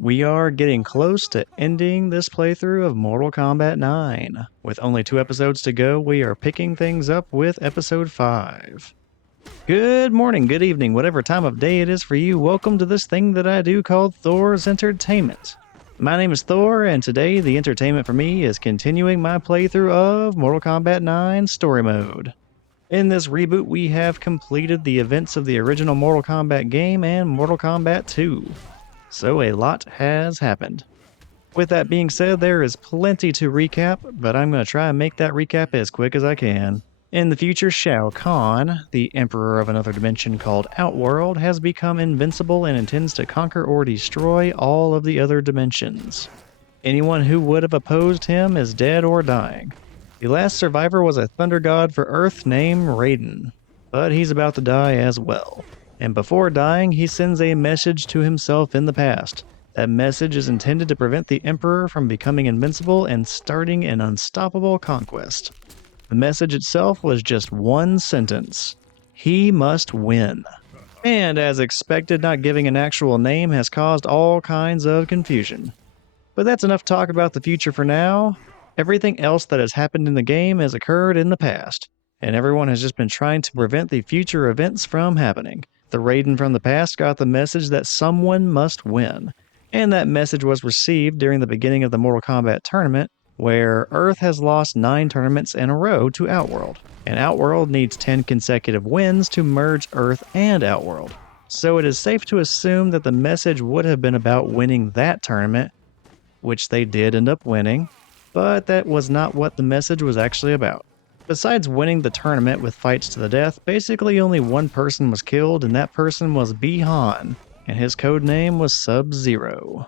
We are getting close to ending this playthrough of Mortal Kombat 9. With only 2 episodes to go, we are picking things up with episode 5. Good morning, good evening, whatever time of day it is for you, welcome to this thing that I do called Thor's Entertainment. My name is Thor, and today the entertainment for me is continuing my playthrough of Mortal Kombat 9 Story Mode. In this reboot, we have completed the events of the original Mortal Kombat game and Mortal Kombat 2. So a lot has happened. With that being said, there is plenty to recap, but I'm going to try and make that recap as quick as I can. In the future, Shao Khan, the emperor of another dimension called Outworld, has become invincible and intends to conquer or destroy all of the other dimensions. Anyone who would have opposed him is dead or dying. The last survivor was a thunder god for Earth named Raiden, but he's about to die as well. And before dying, he sends a message to himself in the past. That message is intended to prevent the Emperor from becoming invincible and starting an unstoppable conquest. The message itself was just one sentence: he must win. And as expected, not giving an actual name has caused all kinds of confusion. But that's enough talk about the future for now. Everything else that has happened in the game has occurred in the past, and everyone has just been trying to prevent the future events from happening. The Raiden from the past got the message that someone must win, and that message was received during the beginning of the Mortal Kombat tournament, where Earth has lost 9 tournaments in a row to Outworld, and Outworld needs 10 consecutive wins to merge Earth and Outworld. So it is safe to assume that the message would have been about winning that tournament, which they did end up winning, but that was not what the message was actually about. Besides winning the tournament with fights to the death, basically only one person was killed, and that person was Bi-Han, and his code name was Subzero.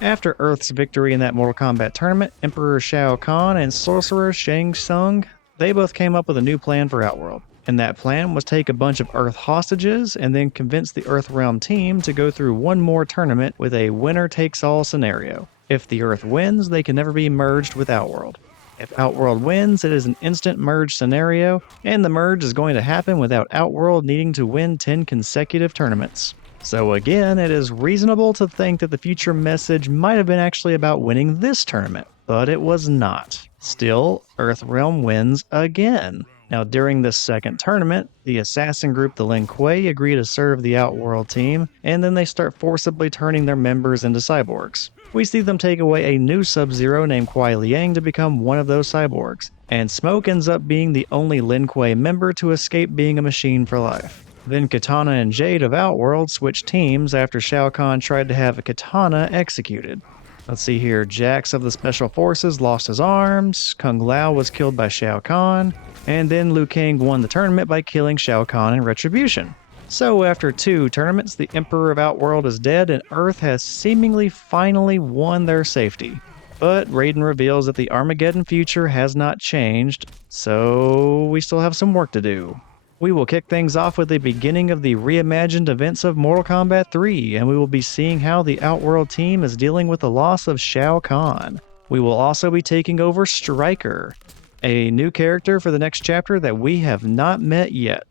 After Earth's victory in that Mortal Kombat tournament, Emperor Shao Khan and Sorcerer Shang Tsung, they both came up with a new plan for Outworld. And that plan was take a bunch of Earth hostages and then convince the Earthrealm team to go through one more tournament with a winner-takes-all scenario. If the Earth wins, they can never be merged with Outworld. If Outworld wins, it is an instant merge scenario, and the merge is going to happen without Outworld needing to win 10 consecutive tournaments. So again, it is reasonable to think that the future message might have been actually about winning this tournament, but it was not. Still, Earthrealm wins again. Now during this second tournament, the assassin group the Lin Kuei agree to serve the Outworld team, and then they start forcibly turning their members into cyborgs. We see them take away a new Subzero named Kuai Liang to become one of those cyborgs, and Smoke ends up being the only Lin Kuei member to escape being a machine for life. Then Katana and Jade of Outworld switch teams after Shao Kahn tried to have a katana executed. Let's see here, Jax of the Special Forces lost his arms, Kung Lao was killed by Shao Kahn, and then Liu Kang won the tournament by killing Shao Kahn in retribution. So after 2 tournaments, the Emperor of Outworld is dead and Earth has seemingly finally won their safety. But Raiden reveals that the Armageddon future has not changed, so we still have some work to do. We will kick things off with the beginning of the reimagined events of Mortal Kombat 3, and we will be seeing how the Outworld team is dealing with the loss of Shao Kahn. We will also be taking over Stryker, a new character for the next chapter that we have not met yet.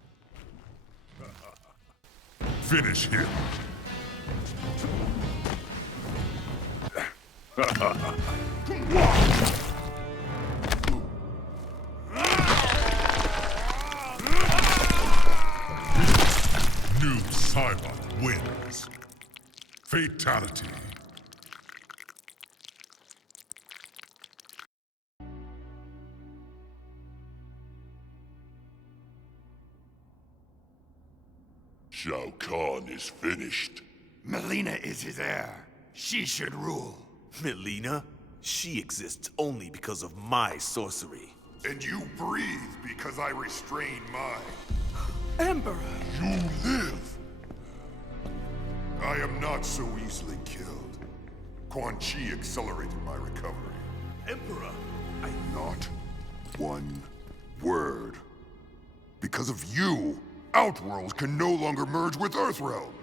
Finish him. Noob Cyber wins. Fatality. Shao Kahn is finished. Melina is his heir. She should rule. Melina? She exists only because of my sorcery. And you breathe because I restrain mine. Emperor! You live! I am not so easily killed. Quan Chi accelerated my recovery. Emperor! Not one word. Because of you, Outworld can no longer merge with Earthrealm.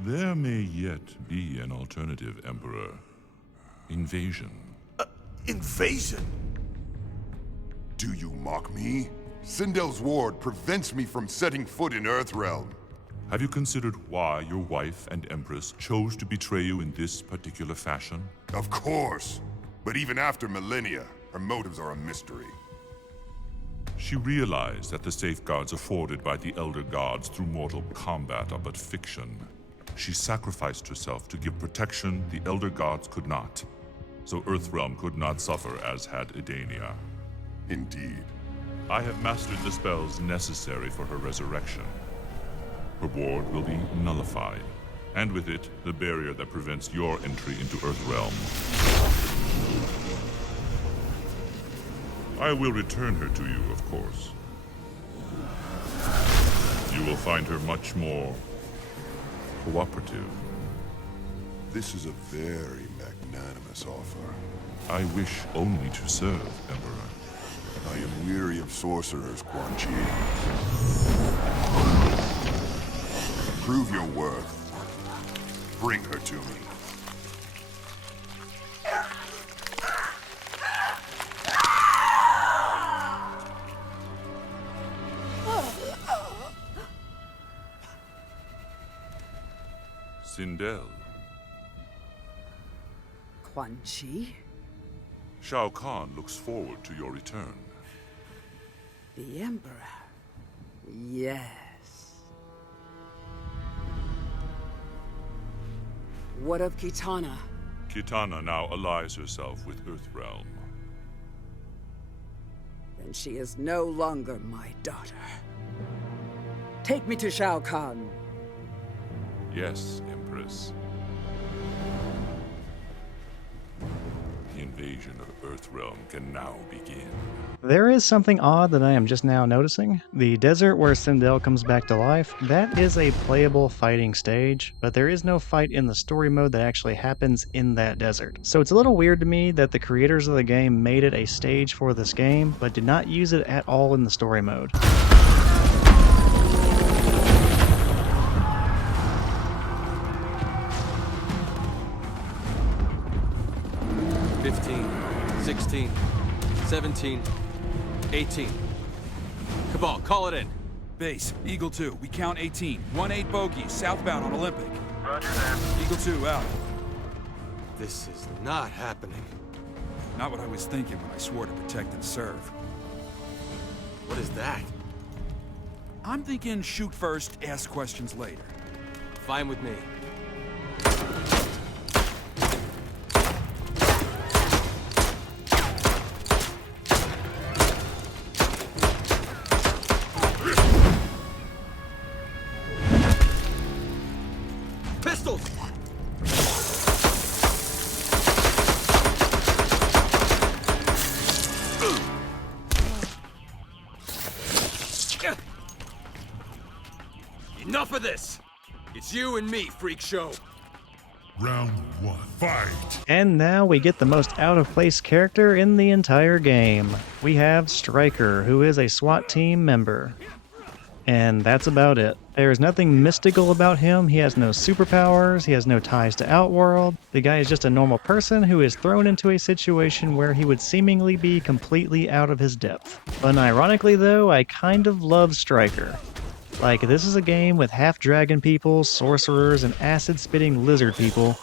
There may yet be an alternative, Emperor. Invasion. Invasion? Do you mock me? Sindel's ward prevents me from setting foot in Earthrealm. Have you considered why your wife and Empress chose to betray you in this particular fashion? Of course. But even after millennia, her motives are a mystery. She realized that the safeguards afforded by the Elder Gods through Mortal Kombat are but fiction. She sacrificed herself to give protection the Elder Gods could not, so Earthrealm could not suffer as had Edania. Indeed. I have mastered the spells necessary for her resurrection. Her ward will be nullified, and with it, the barrier that prevents your entry into Earthrealm. I will return her to you, of course. You will find her much more cooperative. This is a very magnanimous offer. I wish only to serve, Emperor. I am weary of sorcerers, Quan Chi. Prove your worth. Bring her to me. Sindel, Quan Chi? Shao Khan looks forward to your return. The Emperor? Yes. What of Kitana? Kitana now allies herself with Earthrealm. Then she is no longer my daughter. Take me to Shao Khan. Yes, Empress. The invasion of Earthrealm can now begin. There is something odd that I am just now noticing. The desert where Sindel comes back to life, that is a playable fighting stage, but there is no fight in the story mode that actually happens in that desert. So it's a little weird to me that the creators of the game made it a stage for this game, but did not use it at all in the story mode. 15, 16, 17, 18. Kabal, call it in. Base, Eagle 2, we count 18. 1-8 bogey, southbound on Olympic. Roger that. Eagle 2, out. This is not happening. Not what I was thinking when I swore to protect and serve. What is that? I'm thinking shoot first, ask questions later. Fine with me. Pistols! Enough of this! It's you and me, freak show. Round 1, fight! And now we get the most out-of-place character in the entire game. We have Stryker, who is a SWAT team member. And that's about it. There is nothing mystical about him. He has no superpowers. He has no ties to Outworld. The guy is just a normal person who is thrown into a situation where he would seemingly be completely out of his depth. Unironically though, I kind of love Stryker. Like, this is a game with half-dragon people, sorcerers, and acid-spitting lizard people,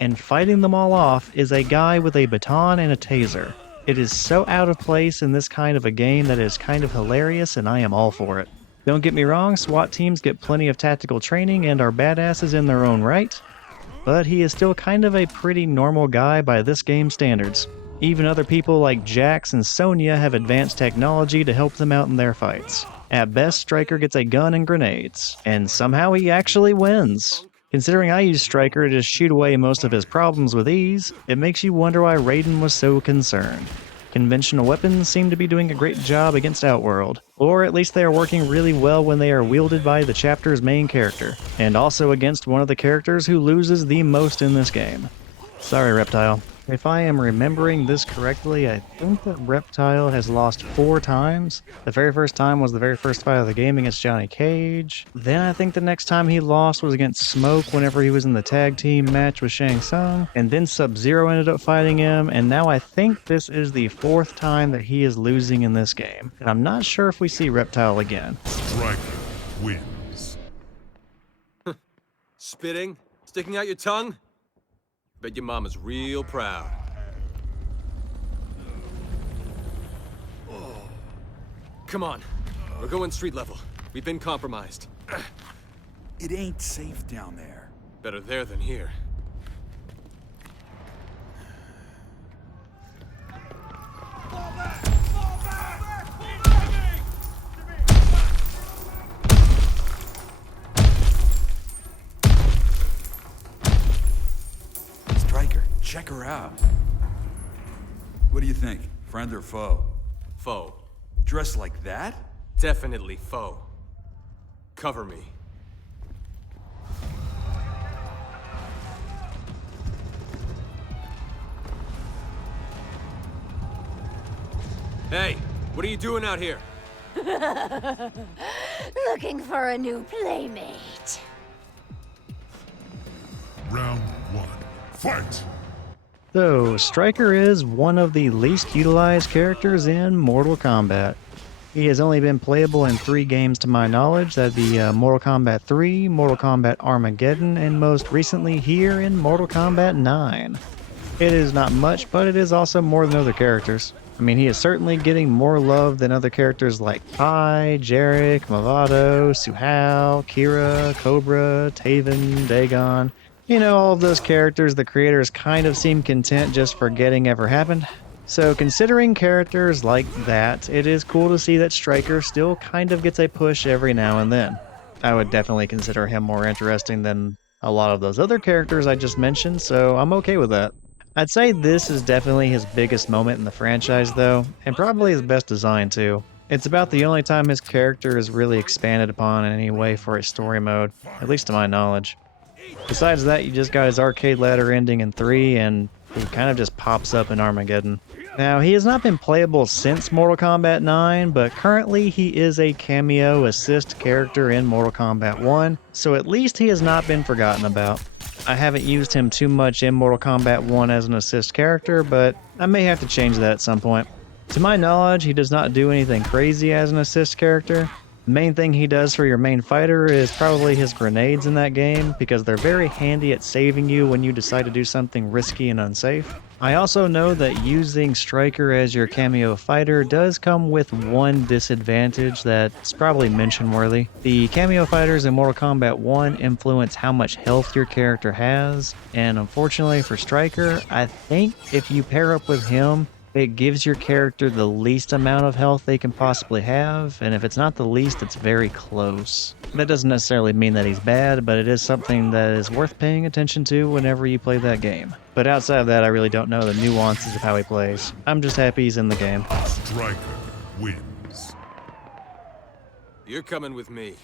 and fighting them all off is a guy with a baton and a taser. It is so out of place in this kind of a game that it is kind of hilarious, and I am all for it. Don't get me wrong, SWAT teams get plenty of tactical training and are badasses in their own right, but he is still kind of a pretty normal guy by this game's standards. Even other people like Jax and Sonya have advanced technology to help them out in their fights. At best, Stryker gets a gun and grenades, and somehow he actually wins. Considering I use Stryker to just shoot away most of his problems with ease, it makes you wonder why Raiden was so concerned. Conventional weapons seem to be doing a great job against Outworld, or at least they are working really well when they are wielded by the chapter's main character, and also against one of the characters who loses the most in this game. Sorry, Reptile. If I am remembering this correctly, I think that Reptile has lost 4 times. The very first time was the very first fight of the game against Johnny Cage. Then I think the next time he lost was against Smoke whenever he was in the tag team match with Shang Tsung. And then Subzero ended up fighting him, and now I think this is the 4th time that he is losing in this game. And I'm not sure if we see Reptile again. Stryker wins. Spitting? Sticking out your tongue? Bet your mama's real proud. Come on. We're going street level. We've been compromised. It ain't safe down there. Better there than here. Stryker, check her out. What do you think? Friend or foe? Foe. Dressed like that? Definitely foe. Cover me. Hey, what are you doing out here? Looking for a new playmate. Round 1. Fight! So, Stryker is one of the least utilized characters in Mortal Kombat. He has only been playable in 3 games to my knowledge. That'd be Mortal Kombat 3, Mortal Kombat Armageddon, and most recently here in Mortal Kombat 9. It is not much, but it is also more than other characters. I mean, he is certainly getting more love than other characters like Pai, Jarek, Movado, Suhao, Kira, Cobra, Taven, Dagon. You know, all of those characters the creators kind of seem content just forgetting ever happened. So considering characters like that, it is cool to see that Stryker still kind of gets a push every now and then. I would definitely consider him more interesting than a lot of those other characters I just mentioned, so I'm okay with that. I'd say this is definitely his biggest moment in the franchise though, and probably his best design too. It's about the only time his character is really expanded upon in any way for a story mode, at least to my knowledge. Besides that, you just got his arcade ladder ending in 3, and he kind of just pops up in Armageddon. Now, he has not been playable since Mortal Kombat 9, but currently he is a cameo assist character in Mortal Kombat 1, so at least he has not been forgotten about. I haven't used him too much in Mortal Kombat 1 as an assist character, but I may have to change that at some point. To my knowledge, he does not do anything crazy as an assist character. The main thing he does for your main fighter is probably his grenades in that game, because they're very handy at saving you when you decide to do something risky and unsafe. I also know that using Stryker as your cameo fighter does come with one disadvantage that's probably mention-worthy. The cameo fighters in Mortal Kombat 1 influence how much health your character has, and unfortunately for Stryker, I think if you pair up with him, it gives your character the least amount of health they can possibly have, and if it's not the least, it's very close. That doesn't necessarily mean that he's bad, but it is something that is worth paying attention to whenever you play that game. But outside of that, I really don't know the nuances of how he plays. I'm just happy he's in the game. Stryker wins. You're coming with me.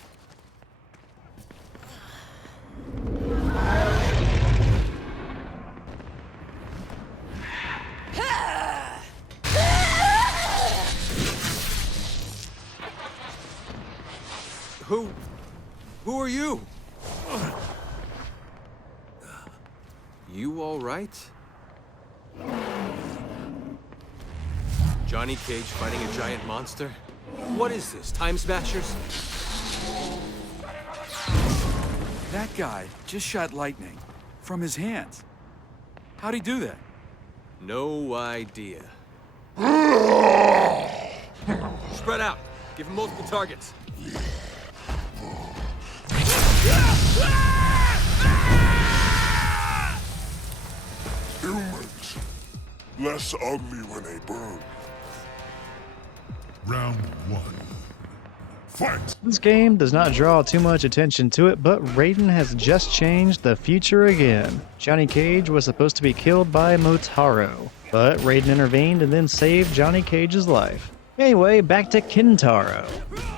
Who are you? You all right? Johnny Cage fighting a giant monster? What is this, Time Smashers? That guy just shot lightning from his hands. How'd he do that? No idea. Spread out. Give him multiple targets. Humans, less ugly when they burn. Round 1. Fight! This game does not draw too much attention to it, but Raiden has just changed the future again. Johnny Cage was supposed to be killed by Motaro, but Raiden intervened and then saved Johnny Cage's life. Anyway, back to Kintaro.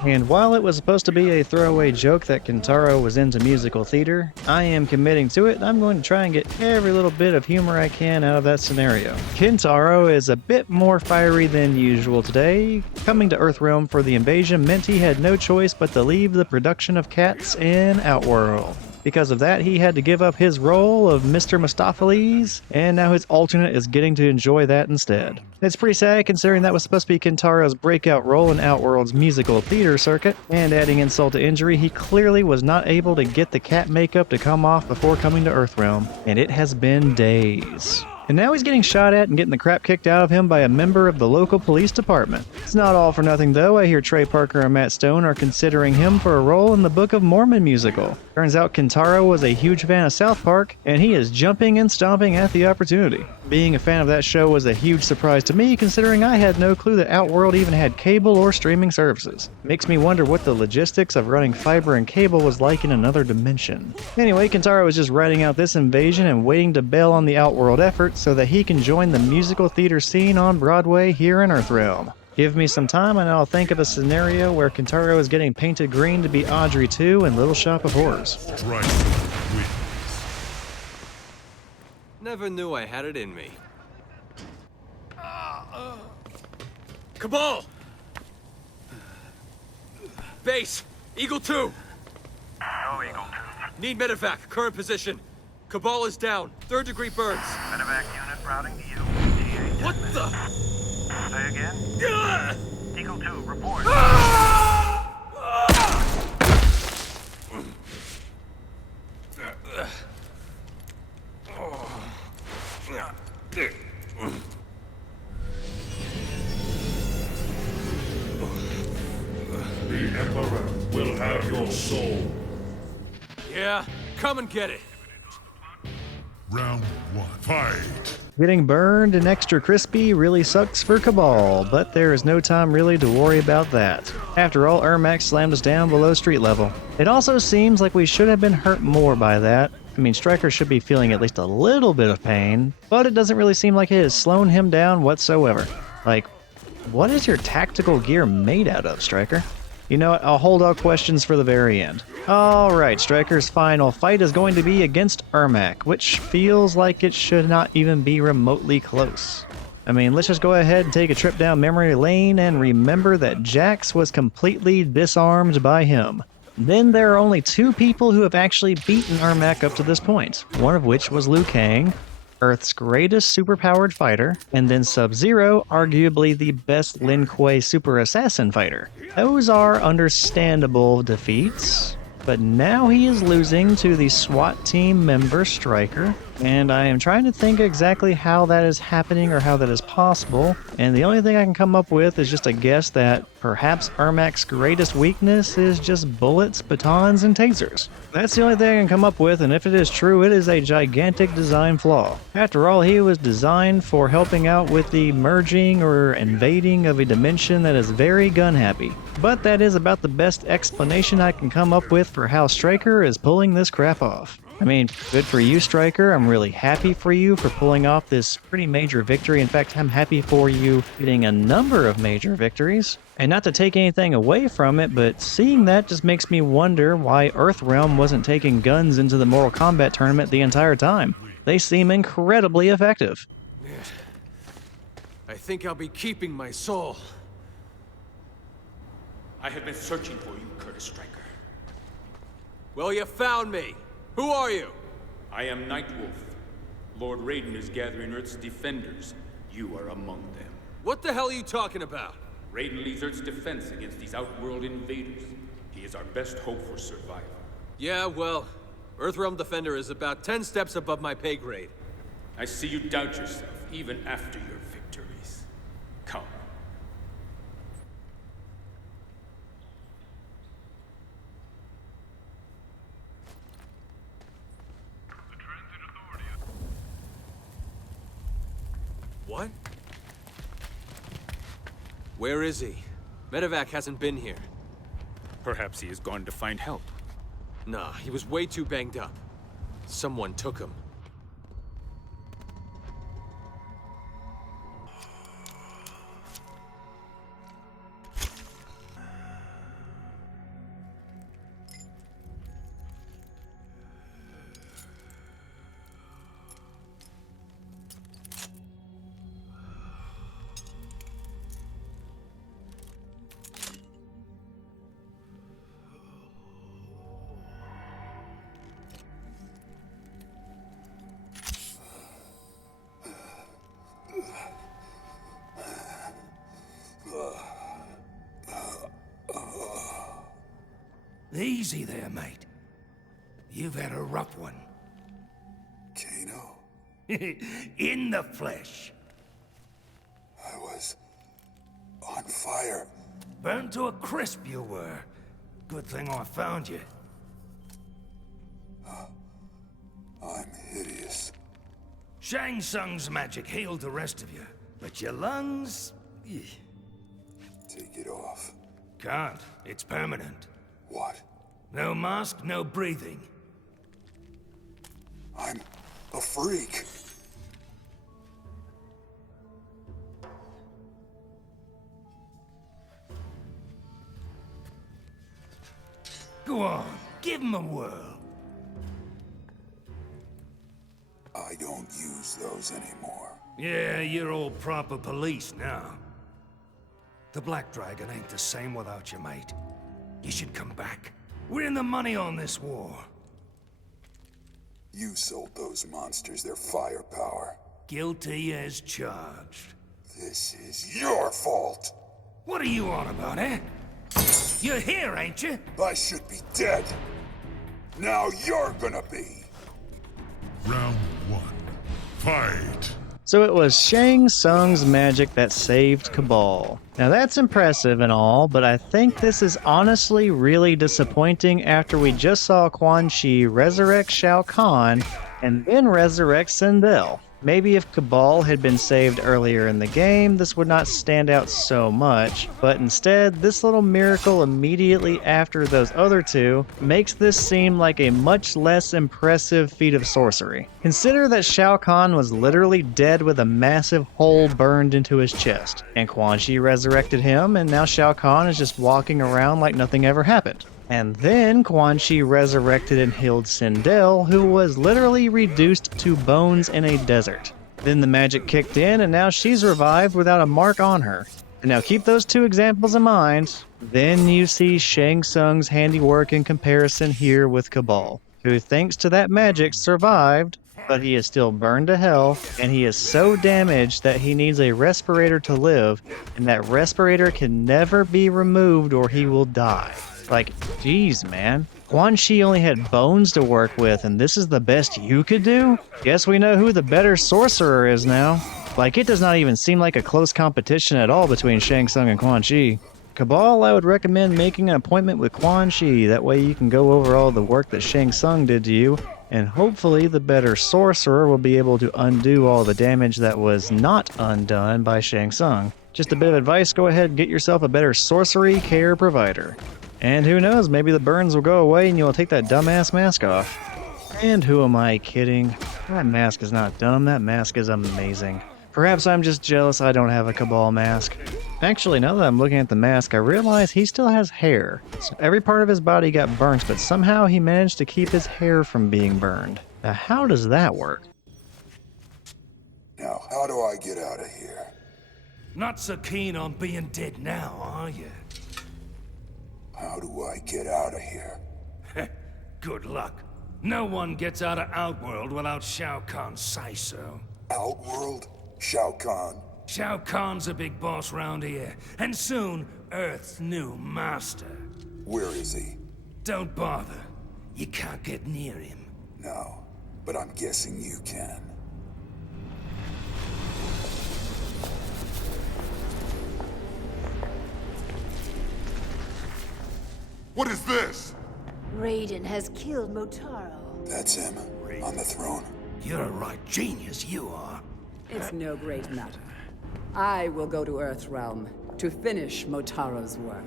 And while it was supposed to be a throwaway joke that Kintaro was into musical theater, I am committing to it. I'm going to try and get every little bit of humor I can out of that scenario. Kintaro is a bit more fiery than usual today. Coming to Earthrealm for the invasion meant he had no choice but to leave the production of cats in Outworld. Because of that, he had to give up his role of Mr. Mistopheles, and now his alternate is getting to enjoy that instead. It's pretty sad considering that was supposed to be Kentaro's breakout role in Outworld's musical theater circuit, and adding insult to injury, he clearly was not able to get the cat makeup to come off before coming to Earthrealm, and it has been days. And now he's getting shot at and getting the crap kicked out of him by a member of the local police department. It's not all for nothing though. I hear Trey Parker and Matt Stone are considering him for a role in the Book of Mormon musical. Turns out Kentaro was a huge fan of South Park, and he is jumping and stomping at the opportunity. Being a fan of that show was a huge surprise to me, considering I had no clue that Outworld even had cable or streaming services. Makes me wonder what the logistics of running fiber and cable was like in another dimension. Anyway, Kentaro was just writing out this invasion and waiting to bail on the Outworld effort so that he can join the musical theater scene on Broadway here in Earthrealm. Give me some time and I'll think of a scenario where Kentaro is getting painted green to be Audrey 2 in Little Shop of Horrors. Strike wins. Never knew I had it in me. Kabal! Base! Eagle 2! Go Eagle 2. Need medevac, current position. Kabal is down, 3rd degree burns. Medevac unit routing to you. DA 10 What minutes. the? Say again? Eagle 2, report. The Emperor will have your soul. Yeah, come and get it. Round 1. Fight! Getting burned and extra crispy really sucks for Kabal, but there is no time really to worry about that. After all, Ermac slammed us down below street level. It also seems like we should have been hurt more by that. I mean, Stryker should be feeling at least a little bit of pain, but it doesn't really seem like it has slowed him down whatsoever. Like, what is your tactical gear made out of, Stryker? You know what, I'll hold all questions for the very end. Alright, Stryker's final fight is going to be against Ermac, which feels like it should not even be remotely close. I mean, let's just go ahead and take a trip down memory lane and remember that Jax was completely disarmed by him. Then there are only 2 people who have actually beaten Ermac up to this point, one of which was Liu Kang, Earth's greatest superpowered fighter, and then Subzero, arguably the best Lin Kuei super assassin fighter. Those are understandable defeats, but now he is losing to the SWAT team member Stryker, and I am trying to think exactly how that is happening or how that is possible, and the only thing I can come up with is just a guess that perhaps Ermac's greatest weakness is just bullets, batons, and tasers. That's the only thing I can come up with, and if it is true, it is a gigantic design flaw. After all, he was designed for helping out with the merging or invading of a dimension that is very gun-happy. But that is about the best explanation I can come up with for how Stryker is pulling this crap off. I mean, good for you, Stryker. I'm really happy for you for pulling off this pretty major victory. In fact, I'm happy for you getting a number of major victories. And not to take anything away from it, but seeing that just makes me wonder why Earthrealm wasn't taking guns into the Mortal Kombat tournament the entire time. They seem incredibly effective. I think I'll be keeping my soul. I have been searching for you, Curtis Stryker. Well, you found me. Who are you? I am Nightwolf. Lord Raiden is gathering Earth's defenders. You are among them. What the hell are you talking about? Raiden leads Earth's defense against these Outworld invaders. He is our best hope for survival. Yeah, well, Earthrealm Defender is about 10 steps above my pay grade. I see you doubt yourself, even after your victories. Come. What? Where is he? Medevac hasn't been here. Perhaps he has gone to find help. Nah, he was way too banged up. Someone took him. Easy there, mate. You've had a rough one. Kano, In the flesh. I was on fire. Burned to a crisp you were. Good thing I found you. I'm hideous. Shang Tsung's magic healed the rest of you. But your lungs... Take it off. Can't. It's permanent. What? No mask, no breathing. I'm a freak. Go on, give him a whirl. I don't use those anymore. Yeah, you're all proper police now. The Black Dragon ain't the same without you, mate. You should come back. We're in the money on this war. You sold those monsters their firepower. Guilty as charged. This is your fault. What are you on about, eh? You're here, ain't you? I should be dead. Now you're gonna be. Round 1. Fight! So it was Shang Tsung's magic that saved Kabal. Now that's impressive and all, but I think this is honestly really disappointing after we just saw Quan Chi resurrect Shao Khan and then resurrect Sindel. Maybe if Kabal had been saved earlier in the game, this would not stand out so much, but instead, this little miracle immediately after those other two makes this seem like a much less impressive feat of sorcery. Consider that Shao Kahn was literally dead with a massive hole burned into his chest, and Quan Chi resurrected him, and now Shao Kahn is just walking around like nothing ever happened. And then Quan Chi resurrected and healed Sindel, who was literally reduced to bones in a desert. Then the magic kicked in, and now she's revived without a mark on her. And now keep those two examples in mind. Then you see Shang Tsung's handiwork in comparison here with Kabal, who thanks to that magic survived, but he is still burned to hell, and he is so damaged that he needs a respirator to live, and that respirator can never be removed or he will die. Like, geez, man. Quan Chi only had bones to work with, and this is the best you could do? Guess we know who the better sorcerer is now. Like, it does not even seem like a close competition at all between Shang Tsung and Quan Chi. Kabal, I would recommend making an appointment with Quan Chi. That way you can go over all the work that Shang Tsung did to you, and hopefully the better sorcerer will be able to undo all the damage that was not undone by Shang Tsung. Just a bit of advice, go ahead and get yourself a better sorcery care provider. And who knows, maybe the burns will go away and you'll take that dumbass mask off. And who am I kidding? That mask is not dumb, that mask is amazing. Perhaps I'm just jealous I don't have a Kabal mask. Actually, now that I'm looking at the mask, I realize he still has hair. So every part of his body got burnt, but somehow he managed to keep his hair from being burned. Now how does that work? Now, how do I get out of here? Not so keen on being dead now, are you? How do I get out of here? Good luck. No one gets out of Outworld without Shao Kahn's say-so. Outworld? Shao Kahn? Shao Kahn's a big boss round here, and soon, Earth's new master. Where is he? Don't bother. You can't get near him. No, but I'm guessing you can. What is this? Raiden has killed Motaro. That's him, on the throne. You're a right genius, you are. It's no great matter. I will go to Earthrealm to finish Motaro's work.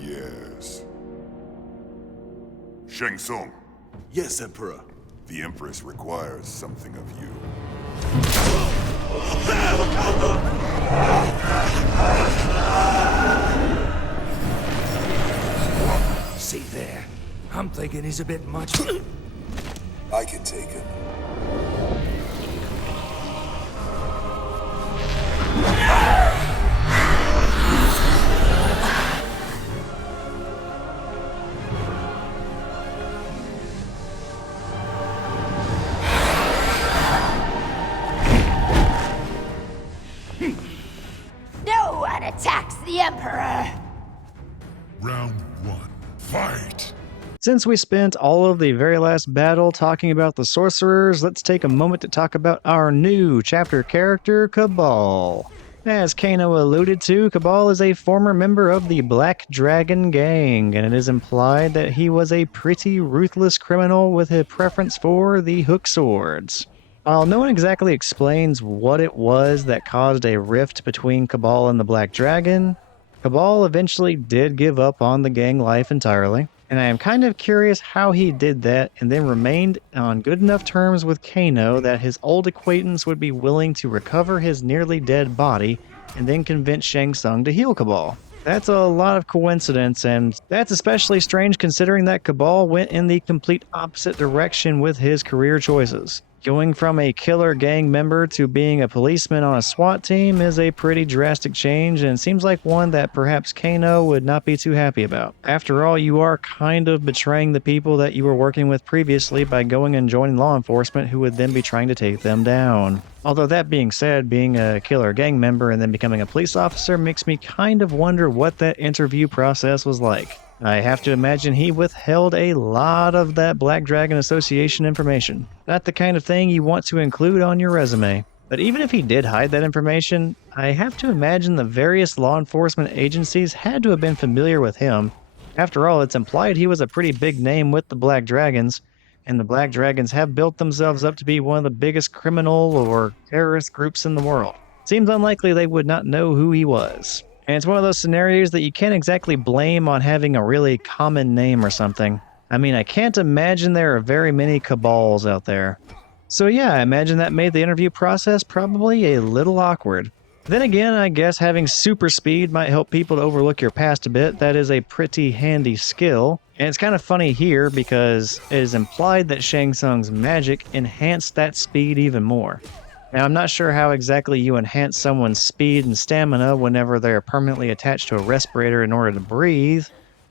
Yes. Shang Tsung, Yes, Emperor. the Empress requires something of you. See there? I'm thinking he's a bit much. I can take it. No one attacks the Emperor! Round Since we spent all of the very last battle talking about the sorcerers, let's take a moment to talk about our new chapter character, Kabal. As Kano alluded to, Kabal is a former member of the Black Dragon Gang, and it is implied that he was a pretty ruthless criminal with a preference for the hook swords. While no one exactly explains what it was that caused a rift between Kabal and the Black Dragon, Kabal eventually did give up on the gang life entirely, and I am kind of curious how he did that and then remained on good enough terms with Kano that his old acquaintance would be willing to recover his nearly dead body and then convince Shang Tsung to heal Kabal. That's a lot of coincidence, and that's especially strange considering that Kabal went in the complete opposite direction with his career choices. Going from a killer gang member to being a policeman on a SWAT team is a pretty drastic change and seems like one that perhaps Kano would not be too happy about. After all, you are kind of betraying the people that you were working with previously by going and joining law enforcement who would then be trying to take them down. Although that being said, being a killer gang member and then becoming a police officer makes me kind of wonder what that interview process was like. I have to imagine he withheld a lot of that Black Dragon Association information. Not the kind of thing you want to include on your resume. But even if he did hide that information, I have to imagine the various law enforcement agencies had to have been familiar with him. After all, it's implied he was a pretty big name with the Black Dragons, and the Black Dragons have built themselves up to be one of the biggest criminal or terrorist groups in the world. Seems unlikely they would not know who he was. And it's one of those scenarios that you can't exactly blame on having a really common name or something. I mean, I can't imagine there are very many Kabals out there. So yeah, I imagine that made the interview process probably a little awkward. Then again, I guess having super speed might help people to overlook your past a bit. That is a pretty handy skill. And it's kind of funny here because it is implied that Shang Tsung's magic enhanced that speed even more. Now, I'm not sure how exactly you enhance someone's speed and stamina whenever they're permanently attached to a respirator in order to breathe,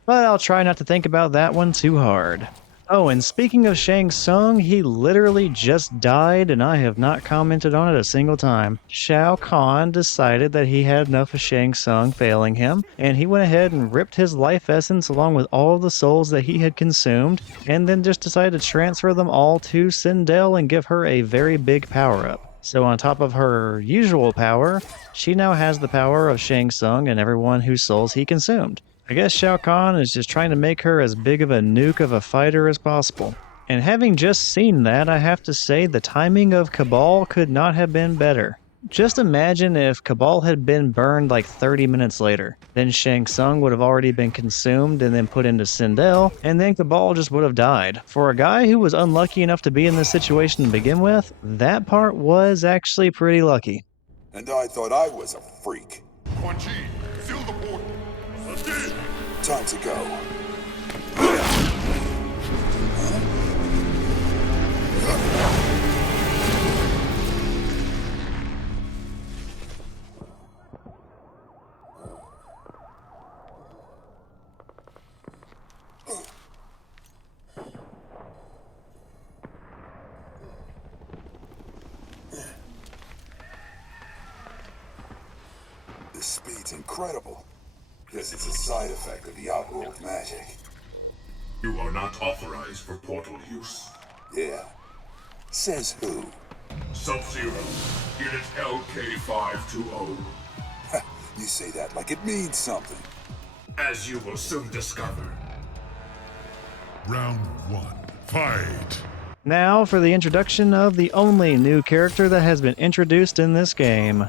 but I'll try not to think about that one too hard. Oh, and speaking of Shang Tsung, he literally just died and I have not commented on it a single time. Shao Khan decided that he had enough of Shang Tsung failing him, and he went ahead and ripped his life essence along with all of the souls that he had consumed, and then just decided to transfer them all to Sindel and give her a very big power-up. So on top of her usual power, she now has the power of Shang Tsung and everyone whose souls he consumed. I guess Shao Kahn is just trying to make her as big of a nuke of a fighter as possible. And having just seen that, I have to say the timing of Kabal could not have been better. Just imagine if Kabal had been burned like 30 minutes later. Then Shang Tsung would have already been consumed and then put into Sindel, and then Kabal just would have died. For a guy who was unlucky enough to be in this situation to begin with, that part was actually pretty lucky. And I thought I was a freak. Quan Chi, seal the portal. Time to go. This speed's incredible. Guess it's a side effect of the Outworld magic. You are not authorized for portal use. Yeah. Says who? Subzero, Unit LK520. You say that like it means something. As you will soon discover. Round 1. Fight! Now for the introduction of the only new character that has been introduced in this game.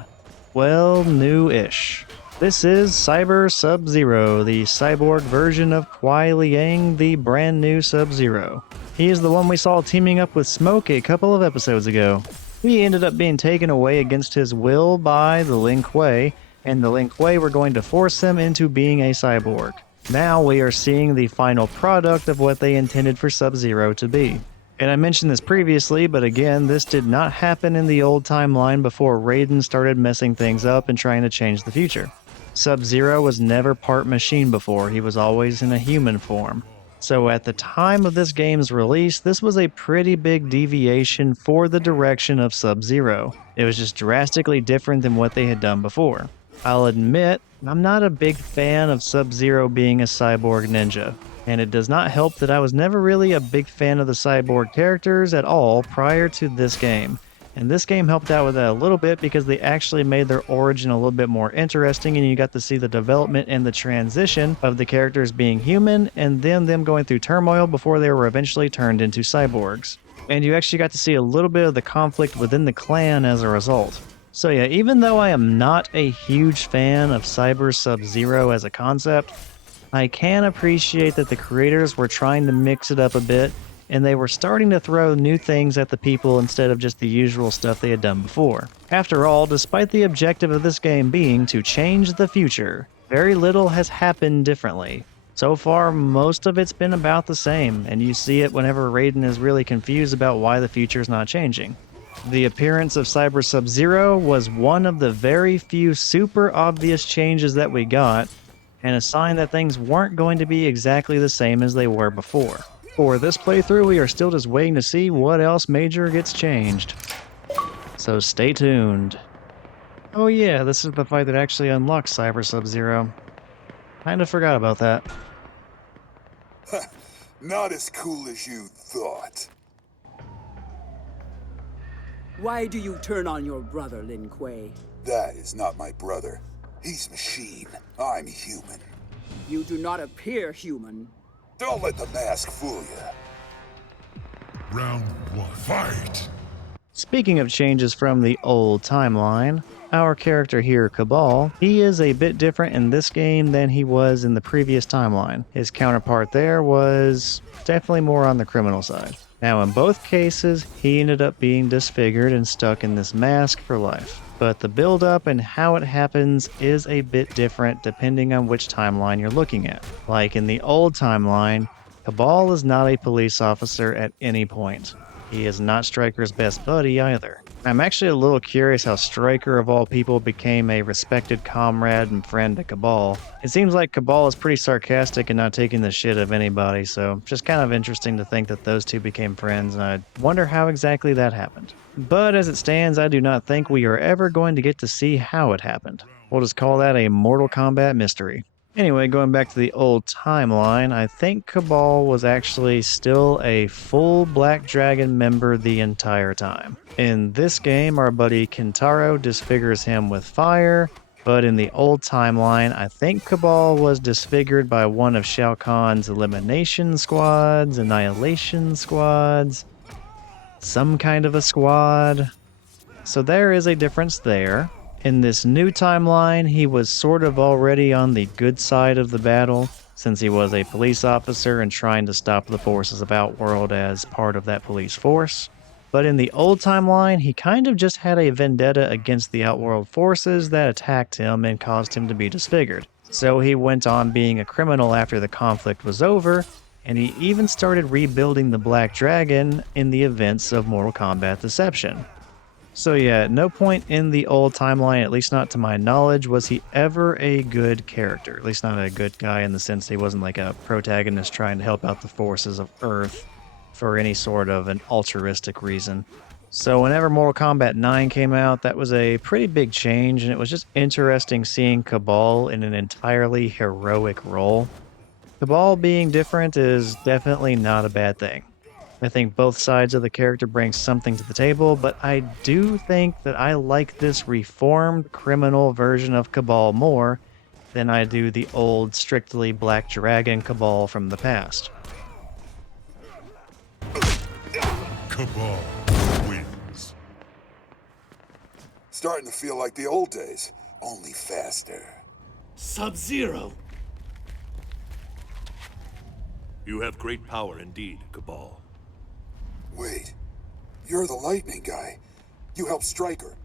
Well, new-ish. This is cybersubzero, the cyborg version of Kuai Liang, the brand new Sub-Zero. He is the one we saw teaming up with Smoke a couple of episodes ago. He ended up being taken away against his will by the Lin Kuei, and the Lin Kuei were going to force him into being a cyborg. Now we are seeing the final product of what they intended for Sub-Zero to be. And I mentioned this previously, but again, this did not happen in the old timeline before Raiden started messing things up and trying to change the future. Sub-Zero was never part machine before, he was always in a human form. So at the time of this game's release, this was a pretty big deviation for the direction of Sub-Zero. It was just drastically different than what they had done before. I'll admit, I'm not a big fan of Sub-Zero being a cyborg ninja. And it does not help that I was never really a big fan of the cyborg characters at all prior to this game. And this game helped out with that a little bit because they actually made their origin a little bit more interesting, and you got to see the development and the transition of the characters being human and then them going through turmoil before they were eventually turned into cyborgs. And you actually got to see a little bit of the conflict within the clan as a result. So yeah, even though I am not a huge fan of cybersubzero as a concept, I can appreciate that the creators were trying to mix it up a bit, and they were starting to throw new things at the people instead of just the usual stuff they had done before. After all, despite the objective of this game being to change the future, very little has happened differently. So far, most of it's been about the same, and you see it whenever Raiden is really confused about why the future is not changing. The appearance of cybersubzero was one of the very few super obvious changes that we got, and a sign that things weren't going to be exactly the same as they were before. For this playthrough, we are still just waiting to see what else major gets changed. So stay tuned. Oh yeah, this is the fight that actually unlocks cybersubzero. Kinda forgot about that. Not as cool as you thought. Why do you turn on your brother, Lin Kuei? That is not my brother. He's machine. I'm human. You do not appear human. Don't let the mask fool you. Round 1, fight! Speaking of changes from the old timeline, our character here, Kabal, he is a bit different in this game than he was in the previous timeline. His counterpart there was definitely more on the criminal side. Now in both cases, he ended up being disfigured and stuck in this mask for life. But the build-up and how it happens is a bit different depending on which timeline you're looking at. Like in the old timeline, Kabal is not a police officer at any point. He is not Stryker's best buddy either. I'm actually a little curious how Stryker of all people became a respected comrade and friend to Kabal. It seems like Kabal is pretty sarcastic and not taking the shit of anybody, so just kind of interesting to think that those two became friends, and I wonder how exactly that happened. But as it stands, I do not think we are ever going to get to see how it happened. We'll just call that a Mortal Kombat mystery. Anyway, going back to the old timeline, I think Kabal was actually still a full Black Dragon member the entire time. In this game, our buddy Kintaro disfigures him with fire, but in the old timeline, I think Kabal was disfigured by one of Shao Kahn's elimination squads, annihilation squads, some kind of a squad. So there is a difference there. In this new timeline, he was sort of already on the good side of the battle, since he was a police officer and trying to stop the forces of Outworld as part of that police force. But in the old timeline, he kind of just had a vendetta against the Outworld forces that attacked him and caused him to be disfigured. So he went on being a criminal after the conflict was over, and he even started rebuilding the Black Dragon in the events of Mortal Kombat Deception. So yeah, at no point in the old timeline, at least not to my knowledge, was he ever a good character. At least not a good guy in the sense he wasn't like a protagonist trying to help out the forces of Earth for any sort of an altruistic reason. So whenever Mortal Kombat 9 came out, that was a pretty big change, and it was just interesting seeing Kabal in an entirely heroic role. Kabal being different is definitely not a bad thing. I think both sides of the character bring something to the table, but I do think that I like this reformed criminal version of Kabal more than I do the old, strictly Black Dragon Kabal from the past. Kabal wins. Starting to feel like the old days, only faster. Subzero! You have great power indeed, Kabal. Wait, you're the lightning guy. You helped Stryker.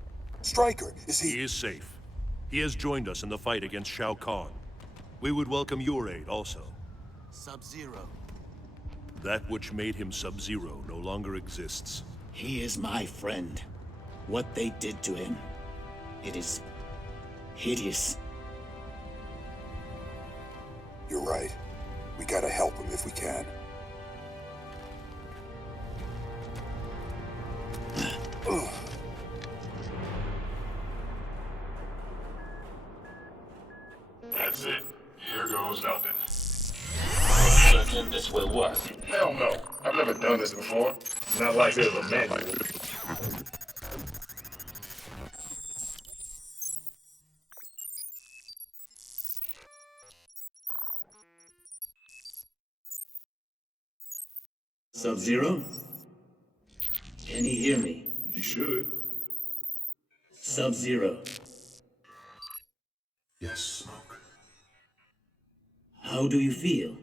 Stryker, is he... He is safe. He has joined us in the fight against Shao Khan. We would welcome your aid also. Subzero. That which made him Subzero no longer exists. He is my friend. What they did to him, it is hideous. You're right. We gotta help him if we can. That's it. Here goes nothing. this before? Not like there's a manual. Subzero? Can he hear me? You should. Subzero. Yes, Smoke. How do you feel?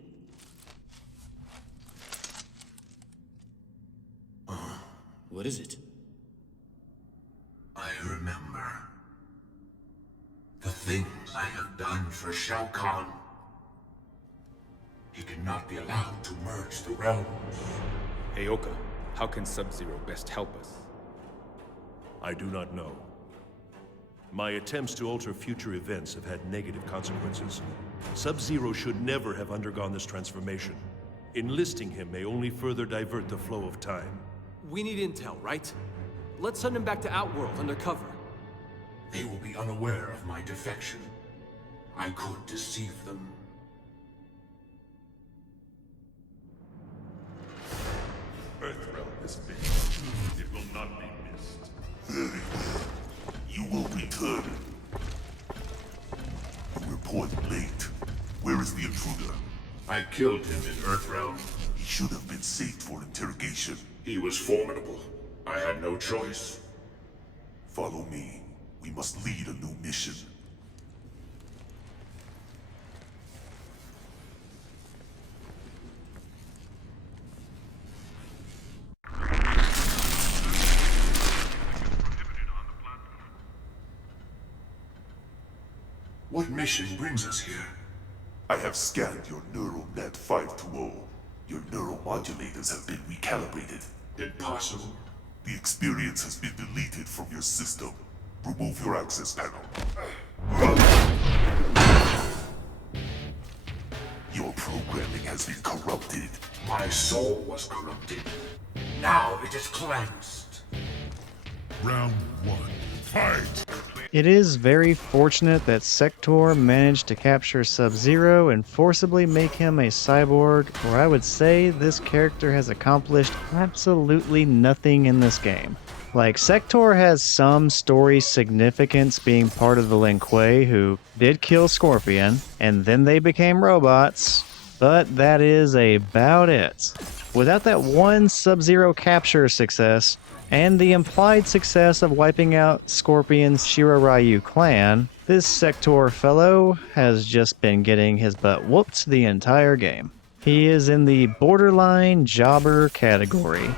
What is it? I remember the things I have done for Shao Khan. He cannot be allowed to merge the realms. Aoka, how can Sub-Zero best help us? I do not know. My attempts to alter future events have had negative consequences. Sub-Zero should never have undergone this transformation. Enlisting him may only further divert the flow of time. We need intel, right? Let's send him back to Outworld undercover. They will be unaware of my defection. I could deceive them. Earthrealm is fixed. It will not be missed. Very well. You will return. You report late. Where is the intruder? I killed him in Earthrealm. He should have been saved for interrogation. He was formidable. I had no choice. Follow me. We must lead a new mission. What mission brings us here? I have scanned your neural net 520. Your neuromodulators have been recalibrated. Impossible. The experience has been deleted from your system. Remove your access panel. Your programming has been corrupted. My soul was corrupted. Now it is cleansed. Round 1. Fight! It is very fortunate that Sector managed to capture Sub-Zero and forcibly make him a cyborg, or I would say this character has accomplished absolutely nothing in this game. Like, Sector has some story significance being part of the Lin Kuei, who did kill Scorpion, and then they became robots, but that is about it. Without that one Sub-Zero capture success, and the implied success of wiping out Scorpion's Shiroryu clan, this Sector fellow has just been getting his butt whooped the entire game. He is in the borderline jobber category.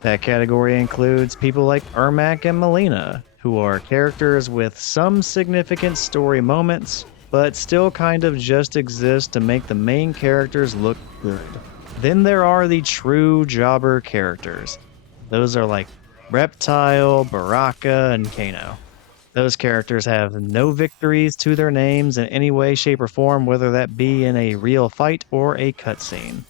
That category includes people like Ermac and Melina, who are characters with some significant story moments, but still kind of just exist to make the main characters look good. Then there are the true jobber characters. Those are like Reptile, Baraka, and Kano. Those characters have no victories to their names in any way, shape, or form, whether that be in a real fight or a cutscene.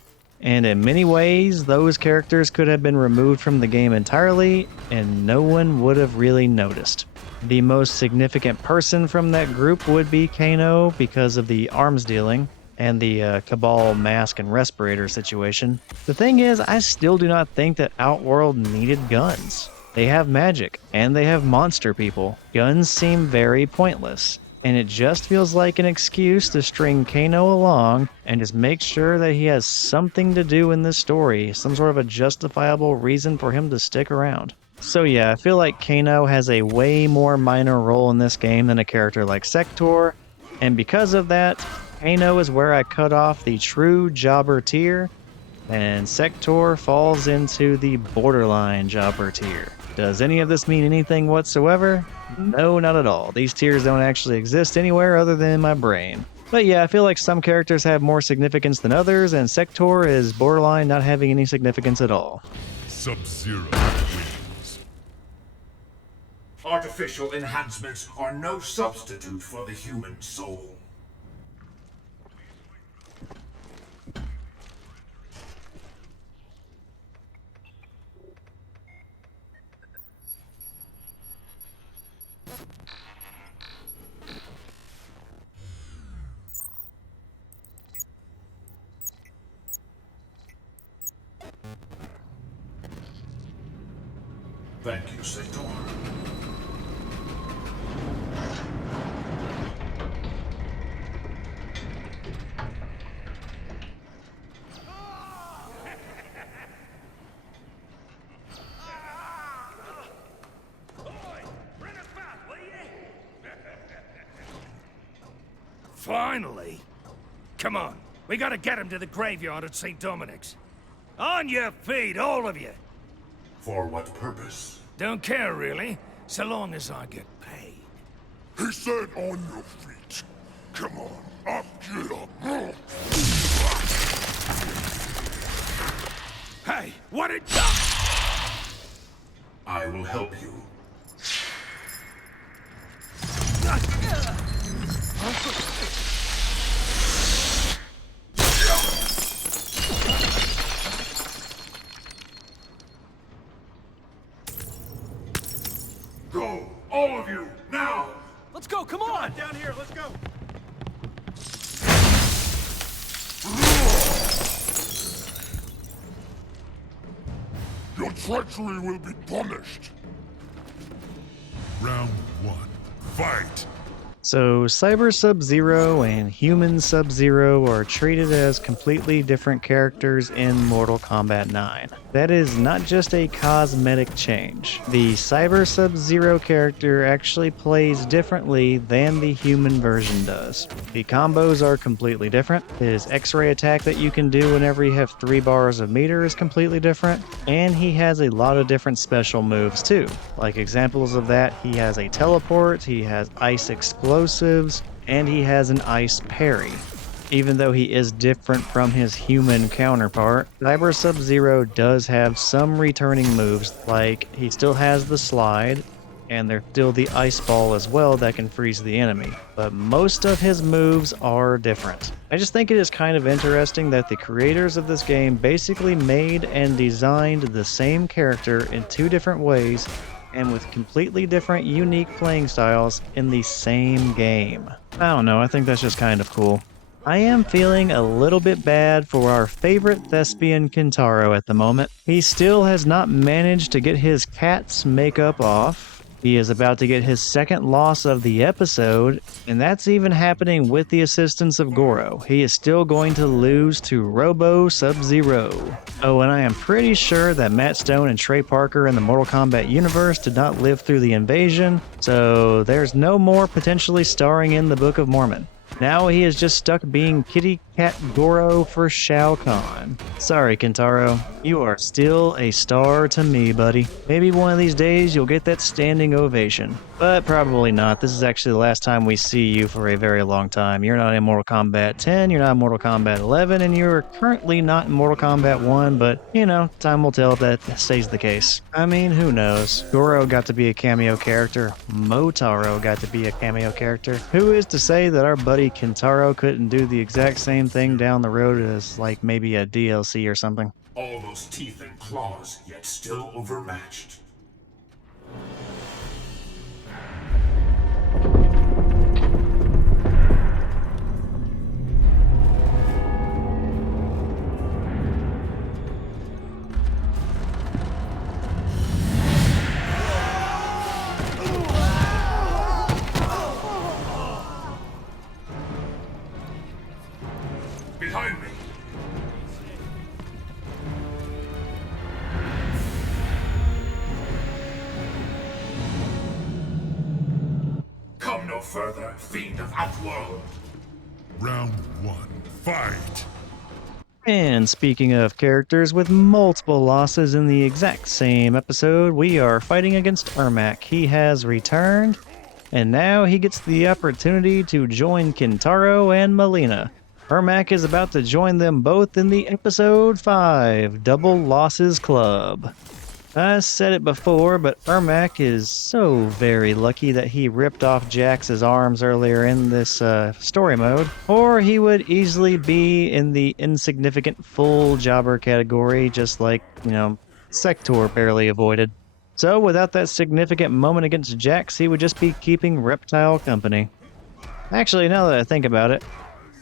And in many ways, those characters could have been removed from the game entirely, and no one would have really noticed. The most significant person from that group would be Kano because of the arms dealing and the Kabal mask and respirator situation. The thing is, I still do not think that Outworld needed guns. They have magic, and they have monster people. Guns seem very pointless, and it just feels like an excuse to string Kano along and just make sure that he has something to do in this story, some sort of a justifiable reason for him to stick around. So yeah, I feel like Kano has a way more minor role in this game than a character like Sector, and because of that, Kano is where I cut off the true jobber tier, and Sector falls into the borderline jobber tier. Does any of this mean anything whatsoever? No, not at all. These tiers don't actually exist anywhere other than in my brain. But yeah, I feel like some characters have more significance than others, and Sector is borderline not having any significance at all. Sub-Zero wins. Artificial enhancements are no substitute for the human soul. Thank you, Sator. Finally! Come on, we gotta get him to the graveyard at St. Dominic's. On your feet, all of you! For what purpose? Don't care, really, so long as I get paid. He said on your feet. Come on, up, get up. Hey, what did... I will help you. Go, all of you, now! Let's go, come on! Down here, let's go! Your treachery will be punished. Round 1. Fight! So, Cyber Sub-Zero and Human Sub-Zero are treated as completely different characters in Mortal Kombat 9. That is not just a cosmetic change. The Cyber Sub-Zero character actually plays differently than the human version does. The combos are completely different. His X-ray attack that you can do whenever you have 3 bars of meter is completely different, and he has a lot of different special moves too. Like examples of that, he has a teleport, he has ice explosives, and he has an ice parry. Even though he is different from his human counterpart, Cyber Sub-Zero does have some returning moves, like he still has the slide, and there's still the ice ball as well that can freeze the enemy. But most of his moves are different. I just think it is kind of interesting that the creators of this game basically made and designed the same character in 2 different ways, and with completely different, unique playing styles in the same game. I don't know, I think that's just kind of cool. I am feeling a little bit bad for our favorite thespian Kintaro at the moment. He still has not managed to get his cat's makeup off. He is about to get his second loss of the episode, and that's even happening with the assistance of Goro. He is still going to lose to Robo Sub-Zero. Oh, and I am pretty sure that Matt Stone and Trey Parker in the Mortal Kombat universe did not live through the invasion, so there's no more potentially starring in the Book of Mormon. Now he is just stuck being Kitty Cat Goro for Shao Khan. Sorry, Kintaro. You are still a star to me, buddy. Maybe one of these days you'll get that standing ovation. But probably not. This is actually the last time we see you for a very long time. You're not in Mortal Kombat 10, you're not in Mortal Kombat 11, and you're currently not in Mortal Kombat 1, but, you know, time will tell if that stays the case. I mean, who knows? Goro got to be a cameo character. Motaro got to be a cameo character. Who is to say that our buddy Kintaro couldn't do the exact same thing down the road as, like, maybe a DLC or something? All those teeth and claws, yet still overmatched. Behind me! Come no further, fiend of Outworld! Round 1. Fight! And speaking of characters with multiple losses in the exact same episode, we are fighting against Ermac. He has returned, and now he gets the opportunity to join Kintaro and Melina. Ermac is about to join them both in the Episode 5 Double Losses Club. I said it before, but Ermac is so very lucky that he ripped off Jax's arms earlier in this story mode, or he would easily be in the insignificant full jobber category, just like, you know, Sector barely avoided. So without that significant moment against Jax, he would just be keeping Reptile company. Actually, now that I think about it,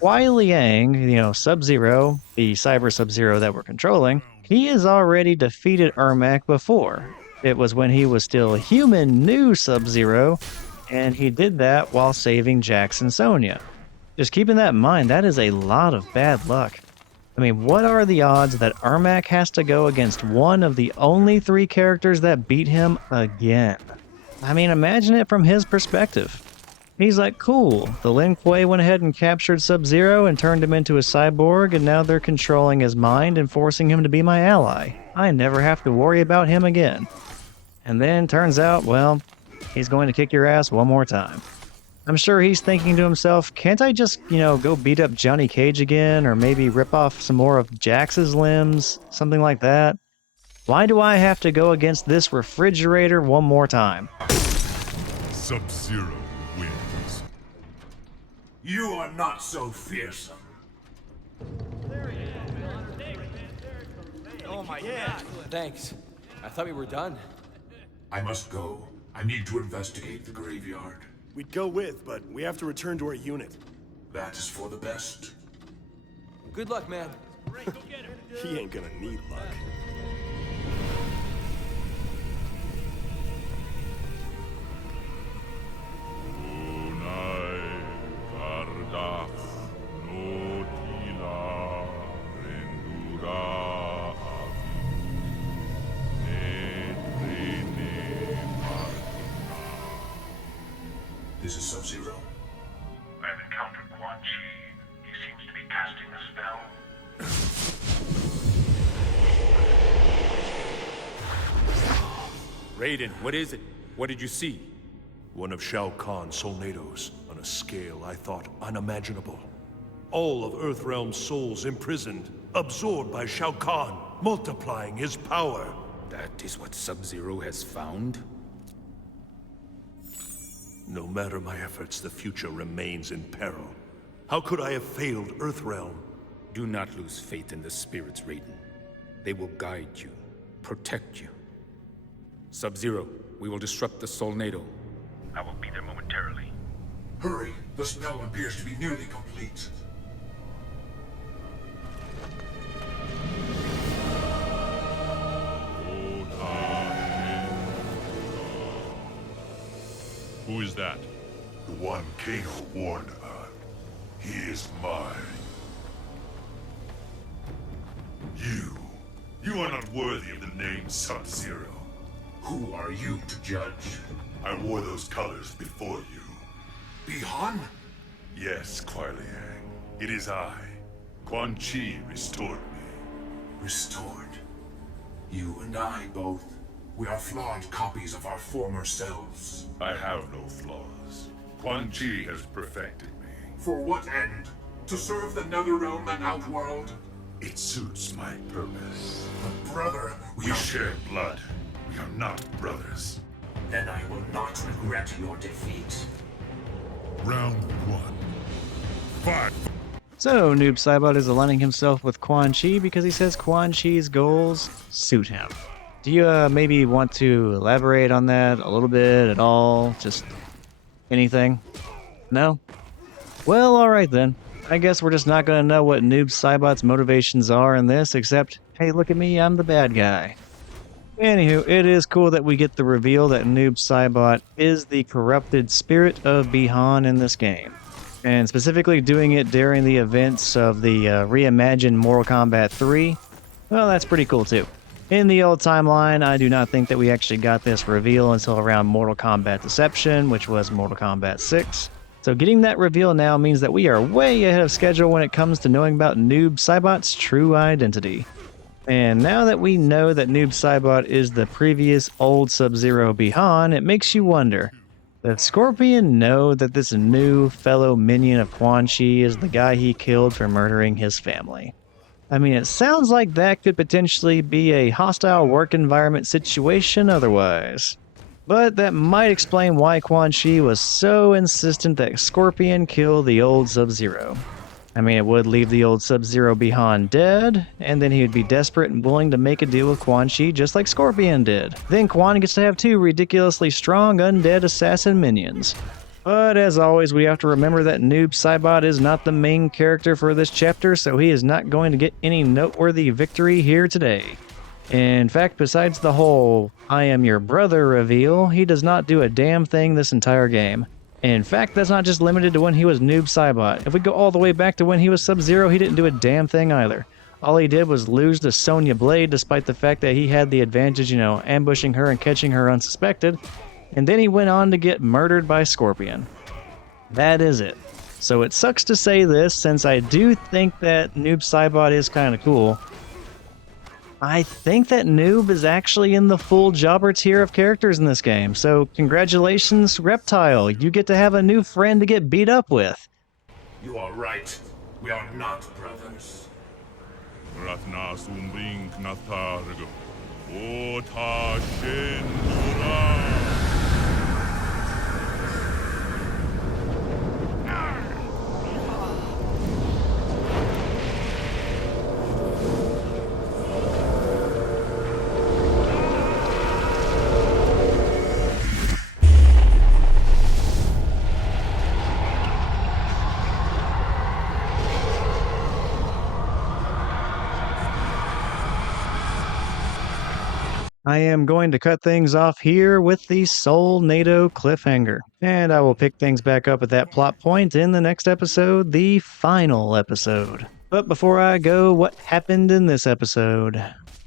Wei Liang, you know, Sub-Zero, the Cyber Sub-Zero that we're controlling, he has already defeated Ermac before. It was when he was still human new Sub-Zero, and he did that while saving Jax and Sonya. Just keeping that in mind, that is a lot of bad luck. I mean, what are the odds that Ermac has to go against one of the only 3 characters that beat him again? I mean, imagine it from his perspective. He's like, cool, the Lin Kuei went ahead and captured Sub-Zero and turned him into a cyborg, and now they're controlling his mind and forcing him to be my ally. I never have to worry about him again. And then turns out, well, he's going to kick your ass one more time. I'm sure he's thinking to himself, can't I just, go beat up Johnny Cage again, or maybe rip off some more of Jax's limbs, something like that? Why do I have to go against this refrigerator one more time? Sub-Zero wins. You are not so fearsome. Oh my god. Thanks. I thought we were done. I must go. I need to investigate the graveyard. We'd go with, but we have to return to our unit. That is for the best. Good luck, man. He ain't gonna need luck. This is Sub-Zero. I have encountered Quan Chi. He seems to be casting a spell. Raiden, what is it? What did you see? One of Shao Kahn's solnados, on a scale I thought unimaginable. All of Earthrealm's souls imprisoned, absorbed by Shao Kahn, multiplying his power. That is what Sub-Zero has found? No matter my efforts, the future remains in peril. How could I have failed Earthrealm? Do not lose faith in the spirits, Raiden. They will guide you, protect you. Sub-Zero, we will disrupt the Solnado. I will be there momentarily. Hurry! The spell appears to be nearly complete. Who is that? The one Kano warned about. He is mine. You are not worthy of the name Sub-Zero. Who are you to judge? I wore those colors before you. Bihan? Yes, Kuai Liang. It is I. Quan Chi restored me. Restored? You and I both. We are flawed copies of our former selves. I have no flaws. Quan Chi has perfected me. For what end? To serve the Netherrealm and Outworld? It suits my purpose. But brother, we share blood. We are not brothers. Then I will not regret your defeat. Round 1. Fight! So, Noob Saibot is aligning himself with Quan Chi because he says Quan Chi's goals suit him. Do you maybe want to elaborate on that a little bit at all? Just anything? No? Well, alright then. I guess we're just not going to know what Noob Saibot's motivations are in this, except, hey, look at me, I'm the bad guy. Anywho, it is cool that we get the reveal that Noob Saibot is the corrupted spirit of Bihan in this game. And specifically doing it during the events of the reimagined Mortal Kombat 3. Well, that's pretty cool too. In the old timeline, I do not think that we actually got this reveal until around Mortal Kombat Deception, which was Mortal Kombat 6. So getting that reveal now means that we are way ahead of schedule when it comes to knowing about Noob Saibot's true identity. And now that we know that Noob Saibot is the previous old Sub-Zero Bihan, it makes you wonder, does Scorpion know that this new fellow minion of Quan Chi is the guy he killed for murdering his family? I mean, it sounds like that could potentially be a hostile work environment situation otherwise. But that might explain why Quan Chi was so insistent that Scorpion kill the old Sub-Zero. I mean, it would leave the old Sub-Zero Bihan dead, and then he would be desperate and willing to make a deal with Quan Chi just like Scorpion did. Then Quan gets to have 2 ridiculously strong undead assassin minions. But as always, we have to remember that Noob Saibot is not the main character for this chapter, so he is not going to get any noteworthy victory here today. In fact, besides the whole "I am your brother" reveal, he does not do a damn thing this entire game. In fact, that's not just limited to when he was Noob Saibot. If we go all the way back to when he was Sub-Zero, he didn't do a damn thing either. All he did was lose to Sonya Blade despite the fact that he had the advantage, ambushing her and catching her unsuspected. And then he went on to get murdered by Scorpion. That is it. So it sucks to say this, since I do think that Noob Saibot is kind of cool. I think that Noob is actually in the full jobber tier of characters in this game, so congratulations, Reptile. You get to have a new friend to get beat up with. You are right. We are not brothers. I am going to cut things off here with the Soul NATO cliffhanger, and I will pick things back up at that plot point in the next episode, the final episode. But before I go, what happened in this episode?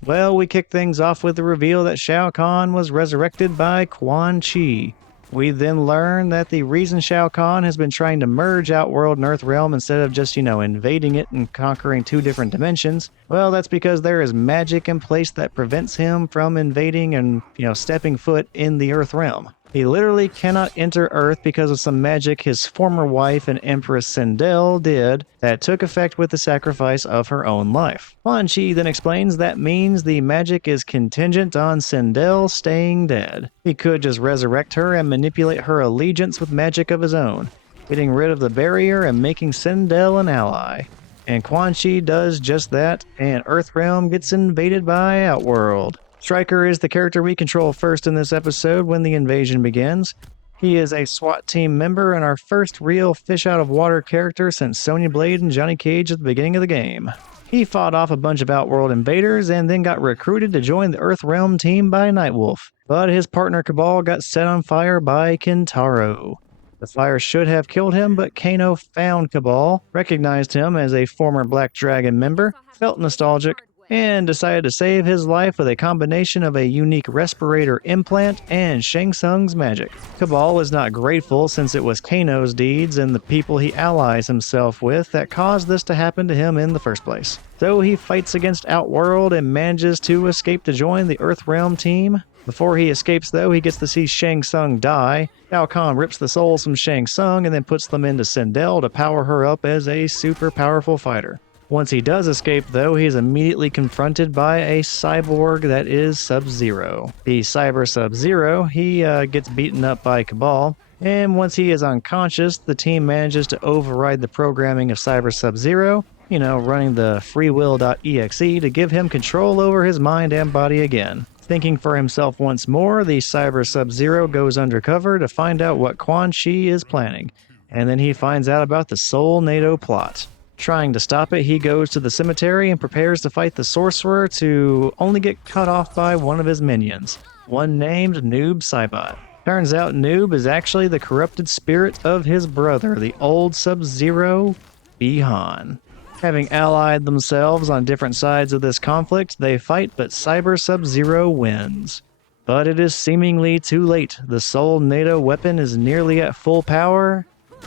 Well, we kick things off with the reveal that Shao Khan was resurrected by Quan Chi. We then learn that the reason Shao Khan has been trying to merge Outworld and Earthrealm instead of just, invading it and conquering two different dimensions, well, that's because there is magic in place that prevents him from invading and, stepping foot in the Earthrealm. He literally cannot enter Earth because of some magic his former wife and Empress Sindel did that took effect with the sacrifice of her own life. Quan Chi then explains that means the magic is contingent on Sindel staying dead. He could just resurrect her and manipulate her allegiance with magic of his own, getting rid of the barrier and making Sindel an ally. And Quan Chi does just that, and Earthrealm gets invaded by Outworld. Stryker is the character we control first in this episode when the invasion begins. He is a SWAT team member and our first real fish-out-of-water character since Sonya Blade and Johnny Cage at the beginning of the game. He fought off a bunch of Outworld invaders and then got recruited to join the Earthrealm team by Nightwolf, but his partner Kabal got set on fire by Kintaro. The fire should have killed him, but Kano found Kabal, recognized him as a former Black Dragon member, felt nostalgic, and decided to save his life with a combination of a unique respirator implant and Shang Tsung's magic. Kabal is not grateful since it was Kano's deeds and the people he allies himself with that caused this to happen to him in the first place. So he fights against Outworld and manages to escape to join the Earthrealm team. Before he escapes though, he gets to see Shang Tsung die. Shao Khan rips the souls from Shang Tsung and then puts them into Sindel to power her up as a super powerful fighter. Once he does escape, though, he is immediately confronted by a cyborg that is Sub-Zero. The cybersubzero, he gets beaten up by Kabal, and once he is unconscious, the team manages to override the programming of cybersubzero, running the freewill.exe to give him control over his mind and body again. Thinking for himself once more, the cybersubzero goes undercover to find out what Quan Chi is planning, and then he finds out about the Soul NATO plot. Trying to stop it, he goes to the cemetery and prepares to fight the sorcerer to only get cut off by one of his minions, one named Noob Saibot. Turns out Noob is actually the corrupted spirit of his brother, the old Sub-Zero, Bi-Han. Having allied themselves on different sides of this conflict, they fight, but cybersubzero wins. But it is seemingly too late. The Soul NATO weapon is nearly at full power,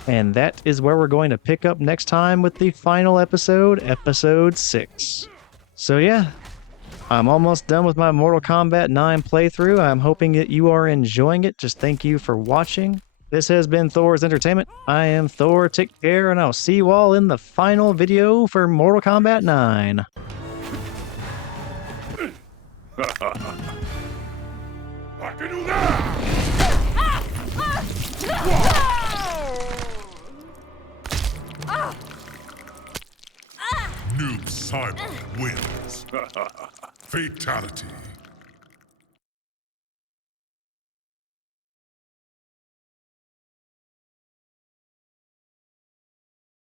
and that is where we're going to pick up next time with the final episode, episode 6. So yeah, I'm almost done with my Mortal Kombat 9 playthrough. I'm hoping that you are enjoying it. Just thank you for watching. This has been Thor's Entertainment. I am Thor, take care, and I'll see you all in the final video for Mortal Kombat 9. I can do that! Noob Saibot wins. Fatality.